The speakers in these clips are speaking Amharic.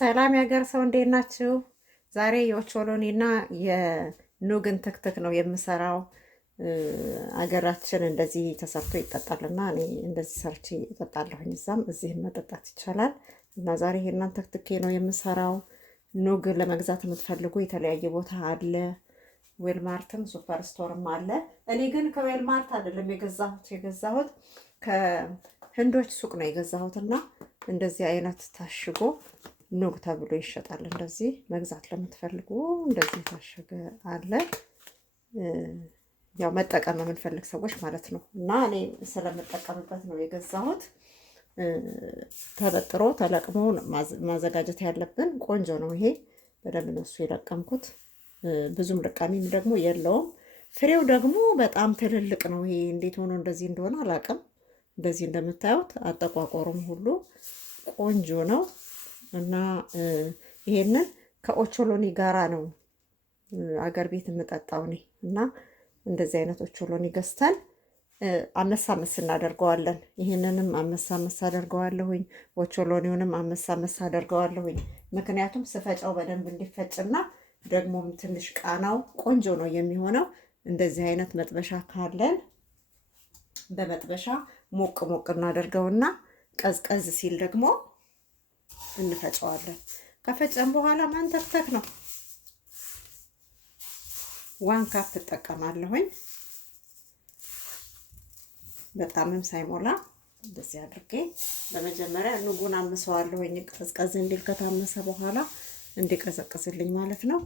ሰላም ያገር ሰው እንዴት ናችሁ? ዛሬ የኦቾሎኒና የኑግን ትክትክ ነው የምሰራው። አገራችን እንደዚህ ተሰርቶ ይጠጣልና እኔ እንደዚህ ሰርቼ እጠጣለሁኝ። እዛም እዚህም መጠጣት ይቻላል እና ዛሬ ይሄንን ትክትኬ ነው የምሰራው። ኑግ ለመግዛት የምትፈልጉ የተለያየ ቦታ አለ። ዌልማርትም ሱፐር ስቶርም አለ። እኔ ግን ከዌልማርት አይደለም የገዛሁት ከህንዶች ሱቅ ነው የገዛሁትና እንደዚህ አይነት ታሽጎ ኑግ ተብሎ ይሸጣል። እንደዚህ መግዛት ለምትፈልጉ እንደዚህ ታሸገ አለ። ያው መጠቀም የምንፈልግ ሰዎች ማለት ነው እና እኔ ስለምጠቀምበት ነው የገዛሁት። ተበጥሮ ተለቅሞ ማዘጋጀት ያለብን ቆንጆ ነው። ይሄ በደንብ ነው እሱ የለቀምኩት። ብዙም ልቃሚም ደግሞ የለውም። ፍሬው ደግሞ በጣም ትልልቅ ነው። ይሄ እንዴት ሆኖ እንደዚህ እንደሆነ አላውቅም። እንደዚህ እንደምታዩት አጠቋቆሩም ሁሉ ቆንጆ ነው እና ይሄንን ከኦቾሎኒ ጋራ ነው አገር ቤት የምጠጣው እኔ እና እንደዚህ አይነት ኦቾሎኒ ገዝተን አመሳመስ እናደርገዋለን። ይሄንንም አመሳመስ አደርገዋለሁኝ፣ ኦቾሎኒውንም አመሳመስ አደርገዋለሁኝ። ምክንያቱም ስፈጫው በደንብ እንዲፈጭና ደግሞም ትንሽ ቃናው ቆንጆ ነው የሚሆነው። እንደዚህ አይነት መጥበሻ ካለን በመጥበሻ ሞቅ ሞቅ እናደርገውና ቀዝቀዝ ሲል ደግሞ እንፈጨዋለን። ከፈጨን በኋላ ማንተክተክ ነው። 1 ካፕ እጠቀማለሁኝ። በጣምም ሳይሞላ እንደዚህ አድርጌ በመጀመሪያ ኑጉን አምሰዋለሁኝ። ቀዝቀዝ እንዲል ከታመሰ በኋላ እንዲቀዘቅዝልኝ ማለት ነው።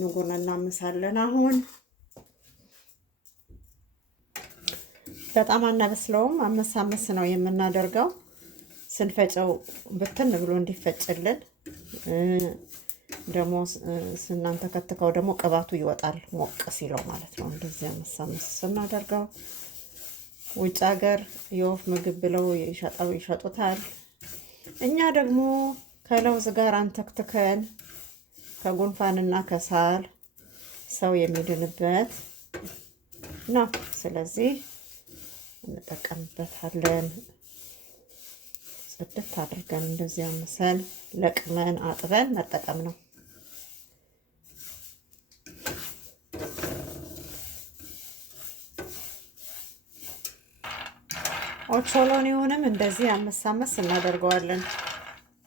ኑጉን እናምሳለን። አሁን በጣም አናበስለውም፣ አመሳመስ ነው የምናደርገው። ስንፈጨው ብትን ብሎ እንዲፈጭልን ደግሞ ስናንተከትከው ደግሞ ቅባቱ ይወጣል ሞቅ ሲለው ማለት ነው። እንደዚህ አመሳመስ ስናደርገው ውጭ ሀገር የወፍ ምግብ ብለው ይሸጡታል። እኛ ደግሞ ከለውዝ ጋር አንተክትከን ከጉንፋንና ከሳል ሰው የሚድንበት ነው። ስለዚህ እንጠቀምበታለን። ጽድት አድርገን እንደዚህ አምሰን ለቅመን አጥበን መጠቀም ነው። ኦቾሎኒውንም እንደዚህ አመሳመስ እናደርገዋለን።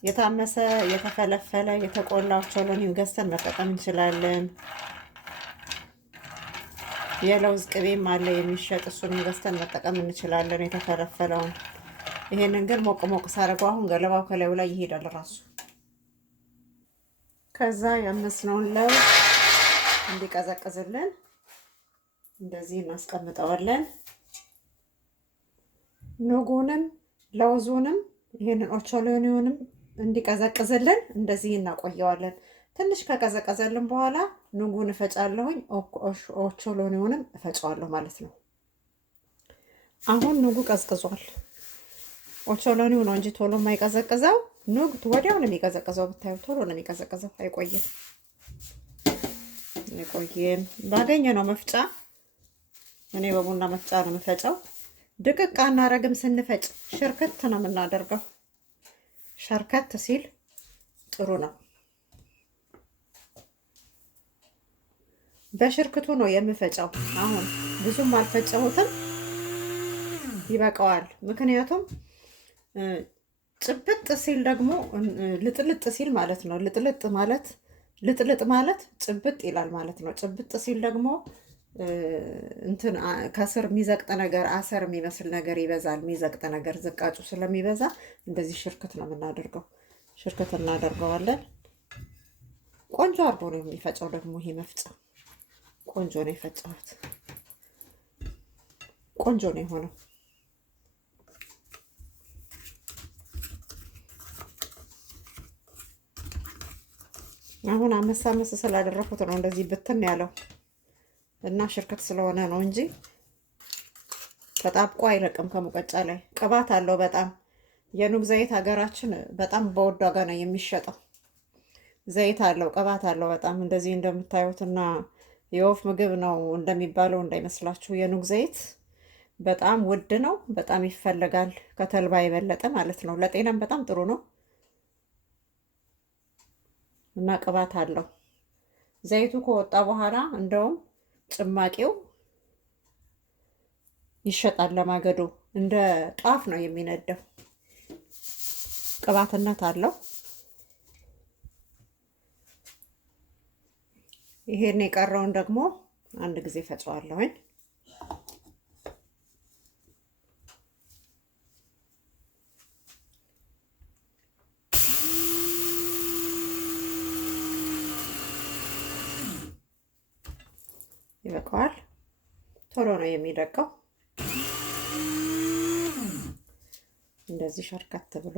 የታመሰ የተፈለፈለ የተቆላ ኦቾሎኒው ገዝተን መጠቀም እንችላለን። የለውዝ ቅቤም አለ የሚሸጥ፣ እሱንም ገዝተን መጠቀም እንችላለን የተፈለፈለውን። ይሄንን ግን ሞቅ ሞቅ ሳደርገው አሁን ገለባው ከላዩ ላይ ይሄዳል ራሱ። ከዛ ያመስነውን ለውዝ እንዲቀዘቅዝልን እንደዚህ እናስቀምጠዋለን። ኑጉንም ለውዙንም ይሄንን ኦቾሎኒውንም እንዲቀዘቅዝልን እንደዚህ እናቆየዋለን። ትንሽ ከቀዘቀዘልን በኋላ ኑጉን እፈጫለሁኝ፣ ኦቾሎኒውንም እፈጫዋለሁ ማለት ነው። አሁን ኑጉ ቀዝቅዟል። ኦቾሎኒው ነው እንጂ ቶሎ የማይቀዘቅዘው። ኑግ ወዲያው ነው የሚቀዘቅዘው። ብታዩ ቶሎ ነው የሚቀዘቅዘው። አይቆይም። ባገኘ ነው መፍጫ። እኔ በቡና መፍጫ ነው የምፈጨው። ድቅቅ አናረግም። ስንፈጭ ሽርክት ነው የምናደርገው። ሸርከት ሲል ጥሩ ነው። በሽርክቱ ነው የምፈጨው። አሁን ብዙም አልፈጨሁትም፣ ይበቃዋል። ምክንያቱም ጭብጥ ሲል ደግሞ ልጥልጥ ሲል ማለት ነው። ልጥልጥ ማለት ጭብጥ ይላል ማለት ነው። ጭብጥ ሲል ደግሞ እንትን ከስር የሚዘቅጥ ነገር አሰር የሚመስል ነገር ይበዛል። የሚዘቅጥ ነገር ዝቃጩ ስለሚበዛ እንደዚህ ሽርክት ነው የምናደርገው። ሽርክት እናደርገዋለን። ቆንጆ አድርጎ ነው የሚፈጨው። ደግሞ ይሄ መፍጫ ቆንጆ ነው የፈጨሁት። ቆንጆ ነው የሆነው። አሁን አመሳመስ ስላደረኩት ነው እንደዚህ ብትን ያለው እና ሽርክት ስለሆነ ነው እንጂ ተጣብቆ አይለቅም። ከሙቀጫ ላይ ቅባት አለው በጣም። የኑግ ዘይት ሀገራችን በጣም በውድ ዋጋ ነው የሚሸጠው። ዘይት አለው፣ ቅባት አለው በጣም። እንደዚህ እንደምታዩትና የወፍ ምግብ ነው እንደሚባለው እንዳይመስላችሁ። የኑግ ዘይት በጣም ውድ ነው፣ በጣም ይፈለጋል። ከተልባ የበለጠ ማለት ነው። ለጤናም በጣም ጥሩ ነው። እና ቅባት አለው። ዘይቱ ከወጣ በኋላ እንደውም ጭማቂው ይሸጣል ለማገዶ። እንደ ጧፍ ነው የሚነደው። ቅባትነት አለው። ይሄን የቀረውን ደግሞ አንድ ጊዜ ፈጨዋለሁኝ። ይበቃዋል። ቶሎ ነው የሚደቀው። እንደዚህ ሸርከት ብሎ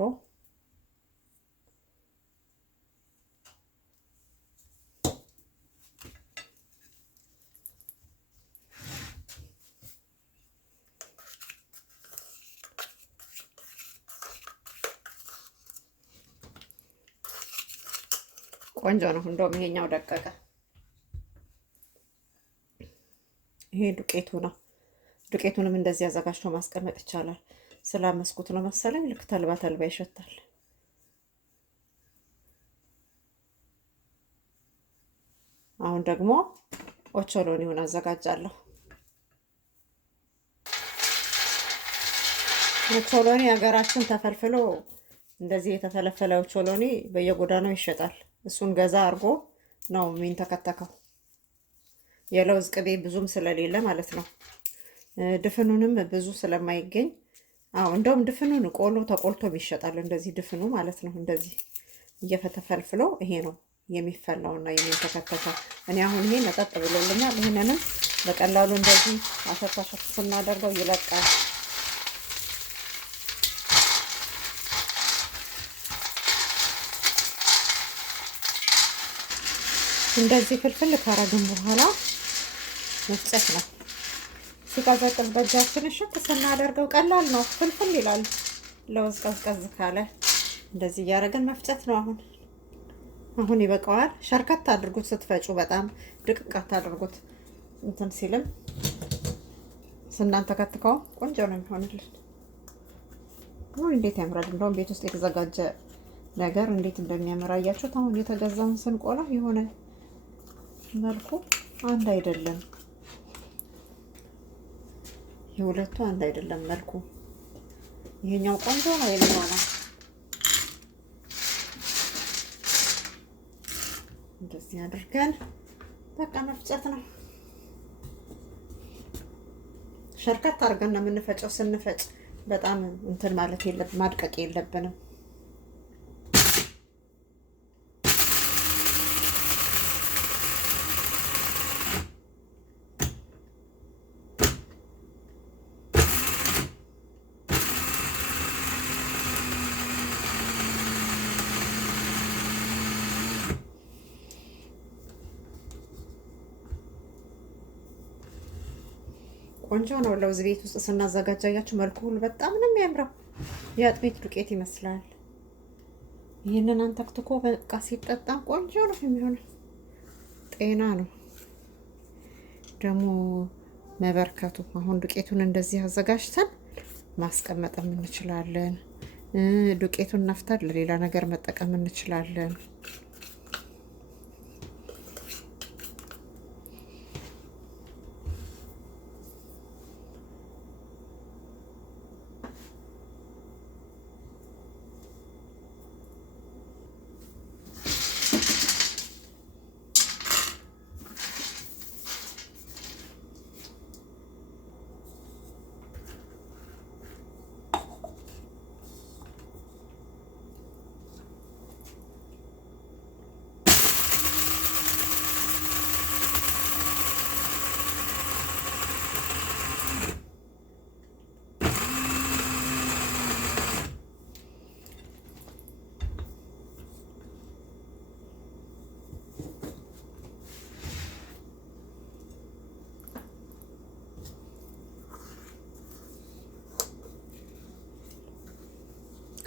ቆንጆ ነው። እንደውም ይሄኛው ደቀቀ። ይሄ ዱቄቱ ነው። ዱቄቱንም እንደዚህ አዘጋጅቶ ማስቀመጥ ይቻላል። ስላመስኩት ነው መሰለኝ ልክ ተልባ ተልባ ይሸታል። አሁን ደግሞ ኦቾሎኒውን አዘጋጃለሁ። ኦቾሎኒ ሀገራችን ተፈልፍሎ እንደዚህ የተፈለፈለ ኦቾሎኒ በየጎዳናው ይሸጣል። እሱን ገዛ አድርጎ ነው የሚንተከተከው። የለውዝ ቅቤ ብዙም ስለሌለ ማለት ነው። ድፍኑንም ብዙ ስለማይገኝ እንደውም ድፍኑን ቆሎ ተቆልቶ ይሸጣል። እንደዚህ ድፍኑ ማለት ነው። እንደዚህ እየፈተፈልፍሎ ይሄ ነው የሚፈላውና የሚንተከተከው። እኔ አሁን ይሄ መጠጥ ብሎልኛል። ይሄንንም በቀላሉ እንደዚህ አሸታሸት ስናደርገው ይለቃል። እንደዚህ ፍልፍል ካረግን በኋላ መፍጨት ነው። ሲቀዘቅዝ በእጃችን እሽት ስናደርገው ቀላል ነው፣ ፍልፍል ይላል። ለውዝ ቀዝቀዝ ካለ እንደዚህ እያደረግን መፍጨት ነው። አሁን ይበቃዋል። ሸርከት አድርጉት ስትፈጩ፣ በጣም ድቅቅ አታድርጉት። እንትን ሲልም ስናንተከትከው ቆንጆ ነው የሚሆንልን። እንዴት ያምራል! እንደውም ቤት ውስጥ የተዘጋጀ ነገር እንዴት እንደሚያምር አያችሁት? አሁን የተገዛውን ስንቆላ የሆነ መልኩ አንድ አይደለም። የሁለቱ አንድ አይደለም መልኩ። ይሄኛው ቆንጆ ነው የሚሆነው። እንደዚህ አድርገን በቃ መፍጨት ነው። ሸርከት አድርገን ነው የምንፈጨው። ስንፈጭ በጣም እንትን ማለት የለብንም፣ ማድቀቅ የለብንም። ቆንጆ ነው። ለውዝ ቤት ውስጥ ስናዘጋጃያችሁ መልኩ ሁሉ በጣም ነው የሚያምረው። የአጥሚት ዱቄት ይመስላል። ይህንን አንተክትኮ በቃ ሲጠጣ ቆንጆ ነው የሚሆነው። ጤና ነው ደግሞ መበርከቱ። አሁን ዱቄቱን እንደዚህ አዘጋጅተን ማስቀመጥም እንችላለን። ዱቄቱን ነፍተን ለሌላ ነገር መጠቀም እንችላለን።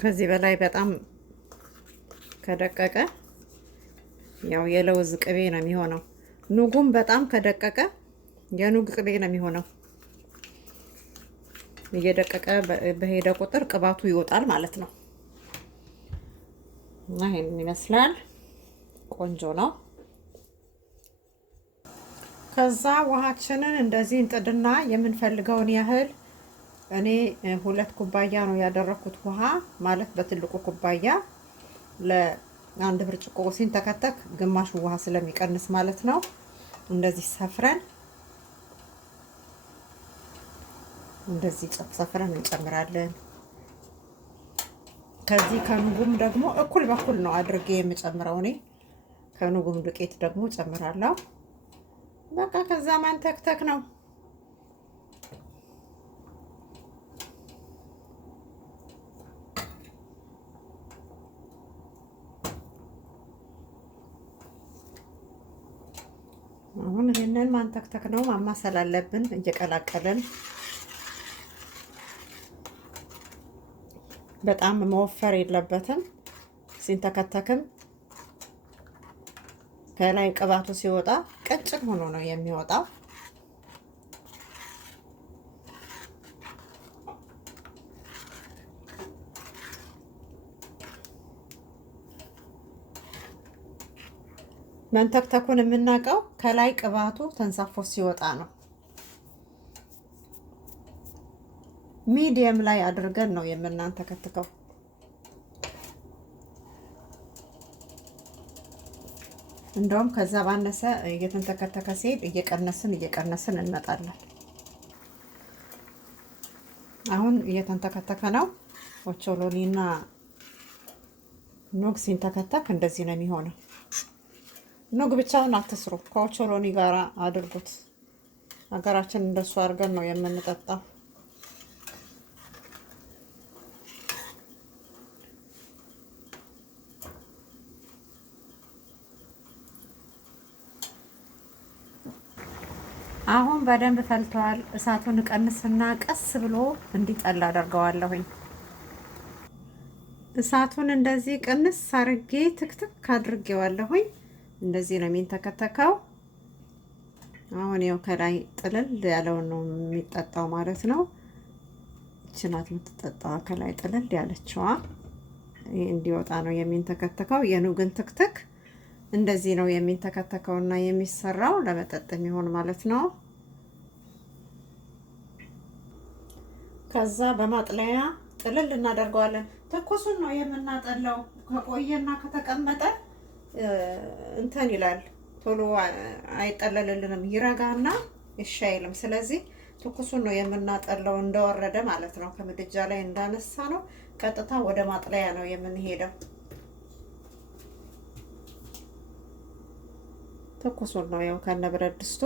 ከዚህ በላይ በጣም ከደቀቀ ያው የለውዝ ቅቤ ነው የሚሆነው። ኑጉም በጣም ከደቀቀ የኑግ ቅቤ ነው የሚሆነው። እየደቀቀ በሄደ ቁጥር ቅባቱ ይወጣል ማለት ነው። እና ይሄንን ይመስላል። ቆንጆ ነው። ከዛ ውሃችንን እንደዚህ እንጥድና የምንፈልገውን ያህል እኔ 2 ኩባያ ነው ያደረኩት ውሃ ማለት በትልቁ ኩባያ ለአንድ ብርጭቆ ሲንተከተክ ግማሹ ውሃ ስለሚቀንስ ማለት ነው። እንደዚህ ሰፍረን እንደዚህ ሰፍረን እንጨምራለን። ከዚህ ከኑጉም ደግሞ እኩል በኩል ነው አድርጌ የምጨምረው እኔ ከኑጉም ዱቄት ደግሞ ጨምራለሁ። በቃ ከዛ ማንተክተክ ነው። አሁን ይሄንን ማንተክተክ ነው፣ ማማሰል አለብን እየቀላቀልን። በጣም መወፈር የለበትም ሲንተከተክም ከላይ ቅባቱ ሲወጣ ቀጭን ሆኖ ነው የሚወጣው። መንተክተኩን የምናውቀው ከላይ ቅባቱ ተንሳፎ ሲወጣ ነው። ሚዲየም ላይ አድርገን ነው የምናንተከትከው። እንደውም ከዛ ባነሰ እየተንተከተከ ሲሄድ እየቀነስን እንመጣለን። አሁን እየተንተከተከ ነው። ኦቾሎኒና ኑግ ሲንተከተክ እንደዚህ ነው የሚሆነው። ኑግ ብቻውን አትስሩ፣ ከኦቾሎኒ ጋር አድርጉት። ሀገራችን እንደሱ አድርገን ነው የምንጠጣው። አሁን በደንብ ፈልቷል። እሳቱን ቀንስና ቀስ ብሎ እንዲጠላ አደርገዋለሁኝ። እሳቱን እንደዚህ ቀንስ አድርጌ ትክትክ አድርጌዋለሁኝ። እንደዚህ ነው የሚንተከተከው። አሁን ያው ከላይ ጥልል ያለው ነው የሚጠጣው ማለት ነው። እቺ ናት የምትጠጣው ከላይ ጥልል ያለችዋ። ይሄ እንዲወጣ ነው የሚንተከተከው። የኑግን ትክትክ እንደዚህ ነው የሚንተከተከውና የሚሰራው ለመጠጥ የሚሆን ማለት ነው። ከዛ በማጥለያ ጥልል እናደርገዋለን። ትኩሱን ነው የምናጠለው። ከቆየና ከተቀመጠ እንትን ይላል፣ ቶሎ አይጠለልልንም፣ ይረጋና ይሻይልም። ስለዚህ ትኩሱን ነው የምናጠለው እንደወረደ ማለት ነው። ከምድጃ ላይ እንዳነሳ ነው ቀጥታ ወደ ማጥለያ ነው የምንሄደው። ትኩሱን ነው ያው ከነ ብረት ድስቱ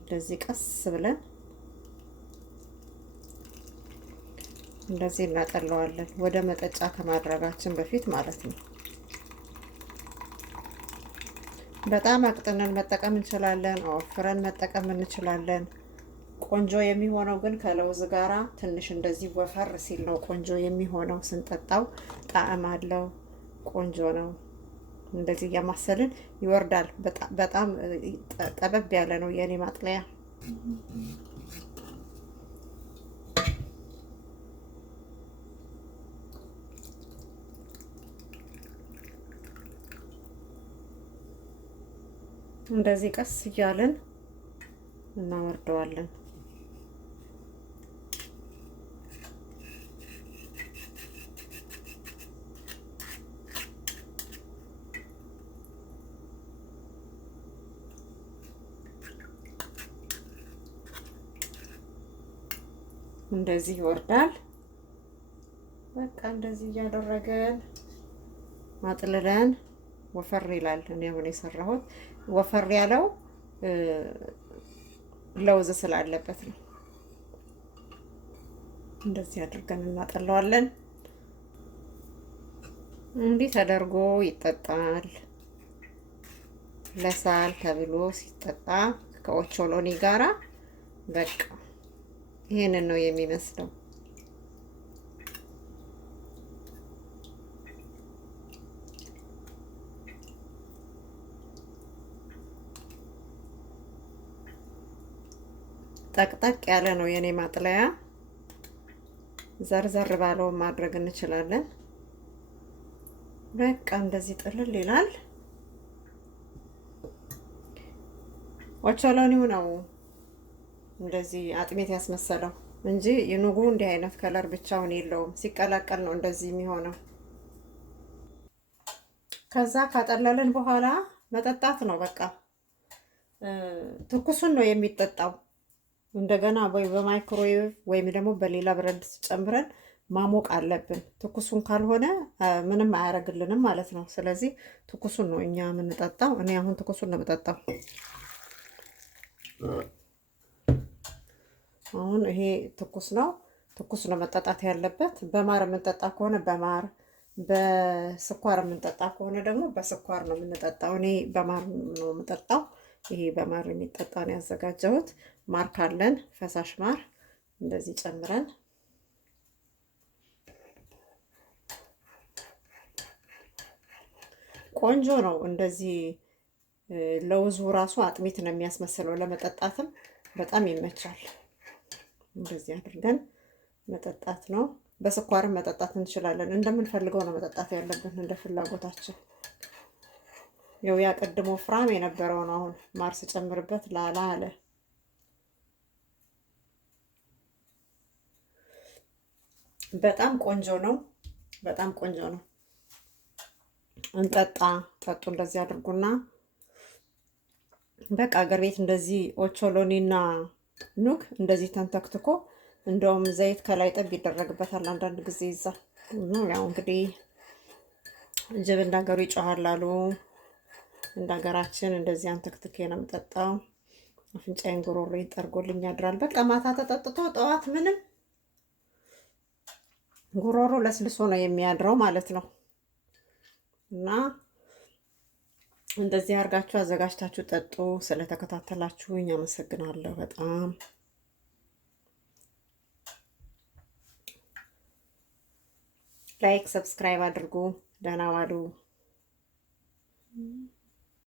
እንደዚህ ቀስ ብለን እንደዚህ እናጠለዋለን፣ ወደ መጠጫ ከማድረጋችን በፊት ማለት ነው። በጣም አቅጥነን መጠቀም እንችላለን፣ አወፍረን መጠቀም እንችላለን። ቆንጆ የሚሆነው ግን ከለውዝ ጋራ ትንሽ እንደዚህ ወፈር ሲል ነው ቆንጆ የሚሆነው። ስንጠጣው ጣዕም አለው፣ ቆንጆ ነው። እንደዚህ እያማሰልን ይወርዳል። በጣም ጠበብ ያለ ነው የኔ ማጥለያ። እንደዚህ ቀስ እያልን እናወርደዋለን። እንደዚህ ይወርዳል። በቃ እንደዚህ እያደረገን ማጥልለን ወፈር ይላል። እኔ አሁን የሰራሁት ወፈር ያለው ለውዝ ስላለበት ነው። እንደዚህ አድርገን እናጠለዋለን። እንዲህ ተደርጎ ይጠጣል። ለሳል ተብሎ ሲጠጣ ከኦቾሎኒ ጋራ በቃ ይሄንን ነው የሚመስለው። ጠቅጠቅ ያለ ነው የኔ ማጥለያ። ዘርዘር ባለው ማድረግ እንችላለን። በቃ እንደዚህ ጥልል ይላል። ኦቾሎኒው ነው እንደዚህ አጥሜት ያስመሰለው እንጂ የኑጉ እንዲህ አይነት ከለር ብቻውን የለውም። ሲቀላቀል ነው እንደዚህ የሚሆነው። ከዛ ካጠለልን በኋላ መጠጣት ነው በቃ። ትኩሱን ነው የሚጠጣው። እንደገና ወይ በማይክሮዌቭ ወይም ደግሞ በሌላ ብረት ድስት ጨምረን ማሞቅ አለብን። ትኩሱን ካልሆነ ምንም አያደርግልንም ማለት ነው። ስለዚህ ትኩሱን ነው እኛ የምንጠጣው። እኔ አሁን ትኩሱን ነው የምጠጣው። አሁን ይሄ ትኩስ ነው። ትኩስ ነው መጠጣት ያለበት። በማር የምንጠጣ ከሆነ በማር፣ በስኳር የምንጠጣ ከሆነ ደግሞ በስኳር ነው የምንጠጣው። እኔ በማር ነው የምጠጣው። ይሄ በማር የሚጠጣ ነው ያዘጋጀሁት። ማር ካለን ፈሳሽ ማር እንደዚህ ጨምረን ቆንጆ ነው። እንደዚህ ለውዙ ራሱ አጥሚት ነው የሚያስመስለው። ለመጠጣትም በጣም ይመቻል። እንደዚህ አድርገን መጠጣት ነው። በስኳርም መጠጣት እንችላለን። እንደምንፈልገው ነው መጠጣት ያለብን፣ እንደ ፍላጎታችን። ያው ያ ቀድሞ ፍራም የነበረው ነው። አሁን ማር ስጨምርበት ላላ አለ። በጣም ቆንጆ ነው። በጣም ቆንጆ ነው። እንጠጣ። ጠጡ። እንደዚህ አድርጉና በቃ አገር ቤት እንደዚህ ኦቾሎኒና ኑግ እንደዚህ ተንተክትኮ እንደውም ዘይት ከላይ ጠብ ይደረግበታል አንዳንድ ጊዜ ይዛ። ያው እንግዲህ ጅብ እንዳገሩ ይጮሃል አሉ። እንዳገራችን እንደዚህ አንተክትኬ ነው የምጠጣው። አፍንጫዬን ጉሮሮዬን ጠርጎልኝ ያድራል። በቃ ማታ ተጠጥቶ ጠዋት ምንም ጉሮሮ ለስልሶ ነው የሚያድረው ማለት ነው። እና እንደዚህ አድርጋችሁ አዘጋጅታችሁ ጠጡ። ስለተከታተላችሁኝ አመሰግናለሁ በጣም። ላይክ፣ ሰብስክራይብ አድርጉ። ደህና ዋሉ።